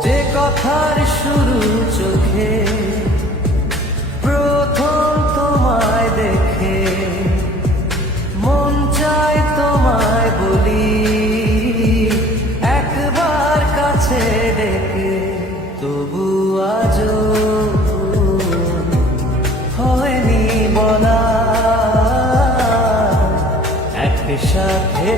যে কথার শুরু চোখে প্রথম তোমায় দেখে, মন চায় তোমায় বলি একবার কাছে ডেকে, তবু আজও হয়নি বলা একসাথে